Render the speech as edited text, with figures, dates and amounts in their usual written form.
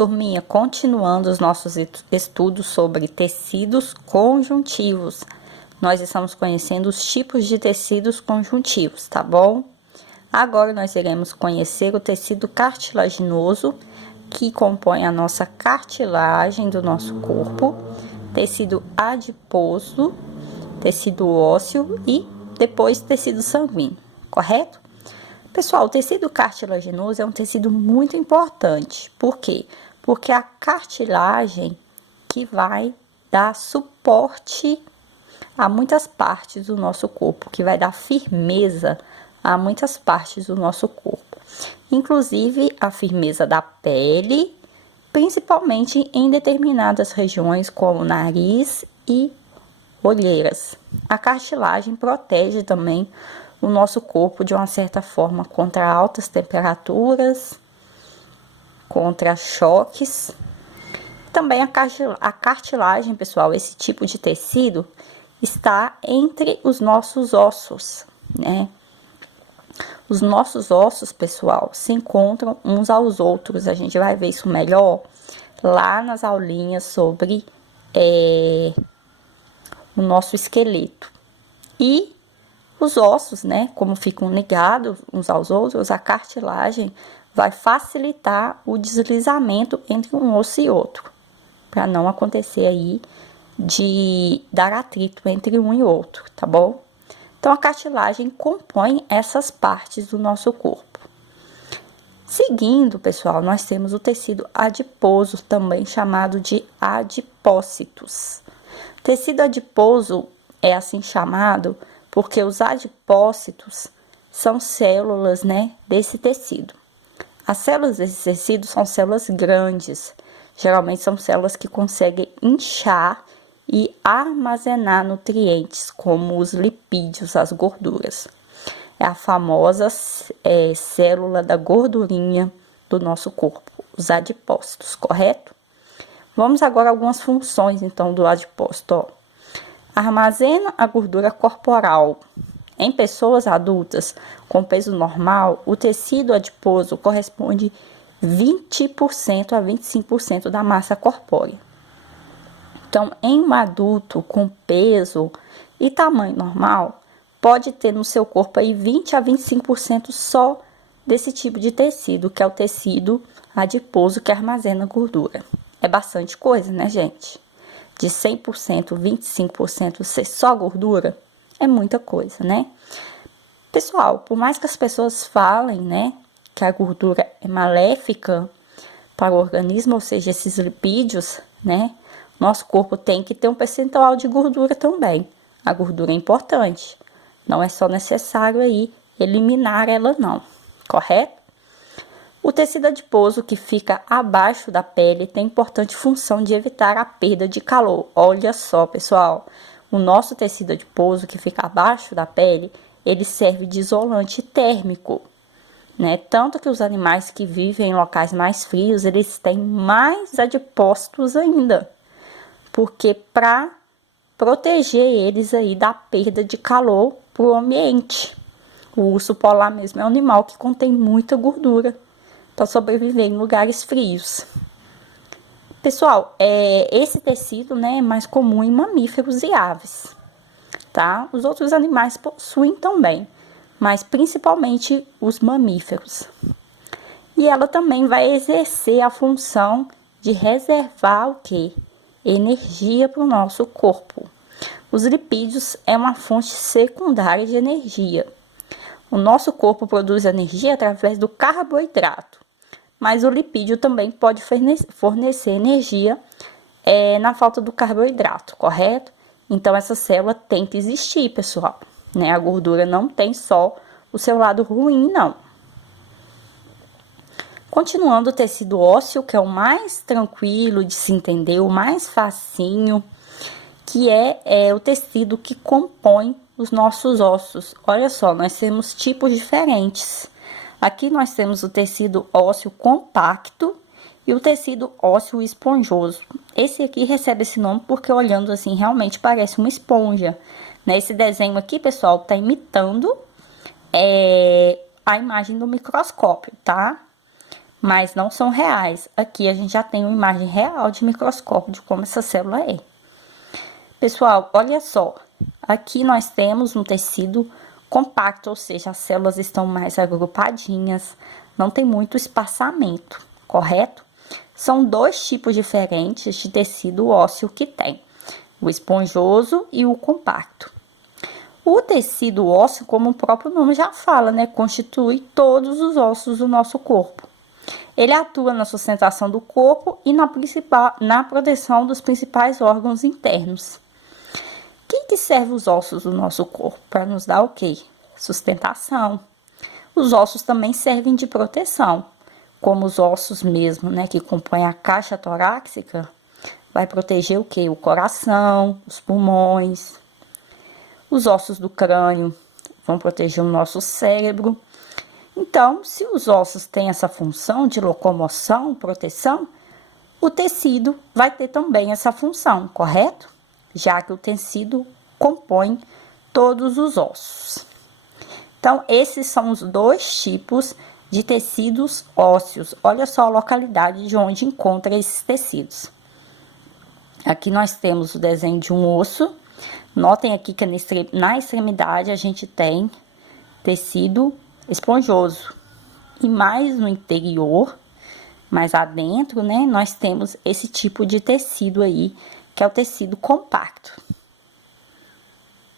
Turminha, continuando os nossos estudos sobre tecidos conjuntivos. Nós estamos conhecendo os tipos de tecidos conjuntivos, tá bom? Agora nós iremos conhecer o tecido cartilaginoso, que compõe a nossa cartilagem do nosso corpo, tecido adiposo, tecido ósseo e depois tecido sanguíneo, correto? Pessoal, o tecido cartilaginoso é um tecido muito importante. Por quê? Porque é a cartilagem que vai dar suporte a muitas partes do nosso corpo, que vai dar firmeza a muitas partes do nosso corpo, inclusive a firmeza da pele, principalmente em determinadas regiões como nariz e olheiras. A cartilagem protege também o nosso corpo de uma certa forma contra altas temperaturas, contra choques. Também a cartilagem, pessoal, esse tipo de tecido está entre os nossos ossos, né? Os nossos ossos, pessoal, se encontram uns aos outros. A gente vai ver isso melhor lá nas aulinhas sobre o nosso esqueleto. E os ossos, né, como ficam ligados uns aos outros, a cartilagem vai facilitar o deslizamento entre um osso e outro, para não acontecer aí de dar atrito entre um e outro, tá bom? Então, a cartilagem compõe essas partes do nosso corpo. Seguindo, pessoal, nós temos o tecido adiposo, também chamado de adipócitos. O tecido adiposo é assim chamado porque os adipócitos são células, né, desse tecido. As células desse tecido são células grandes, geralmente são células que conseguem inchar e armazenar nutrientes, como os lipídios, as gorduras. É a famosa célula da gordurinha do nosso corpo, os adipócitos, correto? Vamos agora a algumas funções, então, do adipócito, ó. Armazena a gordura corporal. Em pessoas adultas com peso normal, o tecido adiposo corresponde 20% a 25% da massa corpórea. Então, em um adulto com peso e tamanho normal, pode ter no seu corpo aí 20 a 25% só desse tipo de tecido, que é o tecido adiposo que armazena gordura. É bastante coisa, né, gente? De 100%, 25% ser só gordura, é muita coisa, né? Pessoal, por mais que as pessoas falem, né, que a gordura é maléfica para o organismo, ou seja, esses lipídios, né, nosso corpo tem que ter um percentual de gordura também. A gordura é importante, não é só necessário aí eliminar ela não, correto? O tecido adiposo que fica abaixo da pele tem importante função de evitar a perda de calor. Olha só, pessoal, o nosso tecido adiposo que fica abaixo da pele, ele serve de isolante térmico, né? Tanto que os animais que vivem em locais mais frios, eles têm mais adipócitos ainda, porque para proteger eles aí da perda de calor para o ambiente. O urso polar mesmo é um animal que contém muita gordura para sobreviver em lugares frios. Pessoal, esse tecido, né, é mais comum em mamíferos e aves, tá? Os outros animais possuem também, mas principalmente os mamíferos. E ela também vai exercer a função de reservar o quê? Energia para o nosso corpo. Os lipídios é uma fonte secundária de energia. O nosso corpo produz energia através do carboidrato, mas o lipídio também pode fornecer energia na falta do carboidrato, correto? Então, essa célula tem que existir, pessoal, né? A gordura não tem só o seu lado ruim, não. Continuando, o tecido ósseo, que é o mais tranquilo de se entender, o mais facinho, que é o tecido que compõe os nossos ossos. Olha só, nós temos tipos diferentes. Aqui nós temos o tecido ósseo compacto e o tecido ósseo esponjoso. Esse aqui recebe esse nome porque olhando assim realmente parece uma esponja. Nesse desenho aqui, pessoal, tá imitando a imagem do microscópio, tá? mas não são reais. Aqui a gente já tem uma imagem real de microscópio de como essa célula é. Pessoal, olha só, aqui nós temos um tecido compacto, ou seja, as células estão mais agrupadinhas, não tem muito espaçamento, correto? São dois tipos diferentes de tecido ósseo que tem, o esponjoso e o compacto. O tecido ósseo, como o próprio nome já fala, né, constitui todos os ossos do nosso corpo. Ele atua na sustentação do corpo e na proteção dos principais órgãos internos. Que serve os ossos do nosso corpo? Para nos dar o quê? Sustentação. Os ossos também servem de proteção, como os ossos mesmo, né, que compõem a caixa torácica, vai proteger o quê? O coração, os pulmões. Os ossos do crânio vão proteger o nosso cérebro. Então, se os ossos têm essa função de locomoção, proteção, o tecido vai ter também essa função, correto? Já que o tecido compõe todos os ossos. Então, esses são os dois tipos de tecidos ósseos. Olha só a localidade de onde encontra esses tecidos. Aqui nós temos o desenho de um osso. Notem aqui que na extremidade a gente tem tecido esponjoso. E mais no interior, mais adentro, né, nós temos esse tipo de tecido aí, que é o tecido compacto.